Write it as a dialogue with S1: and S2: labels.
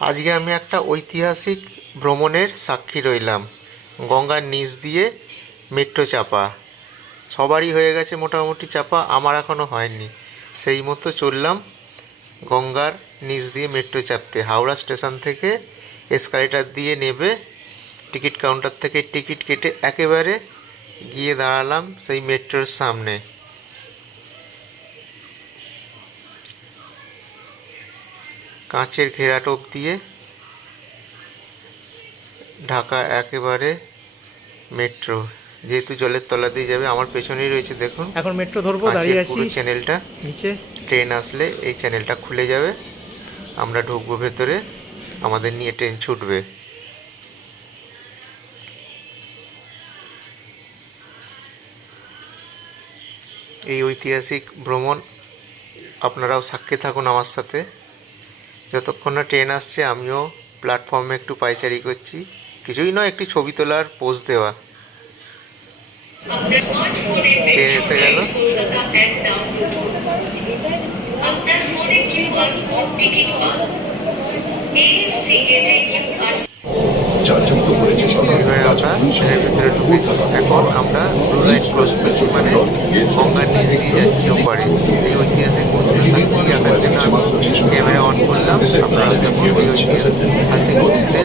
S1: আজকে আমি একটা ঐতিহাসিক ভ্রমণের সাক্ষী রইলাম। গঙ্গার নিচ দিয়ে মেট্রো চাপা। সবারই হয়ে গেছে মোটামুটি চাপা, আমার এখনও হয়নি। সেই মতো চললাম গঙ্গার নিচ দিয়ে মেট্রো চাপতে। হাওড়া স্টেশন থেকে এসকালেটার দিয়ে নেবে টিকিট কাউন্টার থেকে টিকিট কেটে একেবারে গিয়ে দাঁড়ালাম সেই মেট্রোর সামনে। কাঁচের ঘেরাটোপ দিয়ে ঢাকা একেবারে মেট্রো। যেহেতু জলের তলা দিয়ে যাবে আমার পেছনেই রয়েছে দেখুন।
S2: এখন মেট্রো ধরবো দাঁড়িয়ে আছি
S1: পুরো চ্যানেলটা
S2: নিচে।
S1: ট্রেন আসলে এই চ্যানেলটা খুলে যাবে। আমরা ঢুকবো ভেতরে। আমাদের নিয়ে ট্রেন ছুটবে। এই ঐতিহাসিক ভ্রমণ আপনারাও সাক্ষী থাকুন আমার সাথে। যতক্ষণ না ট্রেন আসছে, আমিও প্ল্যাটফর্মে একটু পাইচারি করছি। কিছুই নয়, একটি ছবি তোলার পোজ দেওয়া। ট্রেন এসে গেল। আমরা ট্রেনের ভিতরে ঢুকেছি। এখন আমরা ব্লু লাইন ক্রস করছি মানে গঙ্গার নিচ দিয়ে যাচ্ছি ওপারে। এই ঐতিহাসিক América, Biologia, a segunda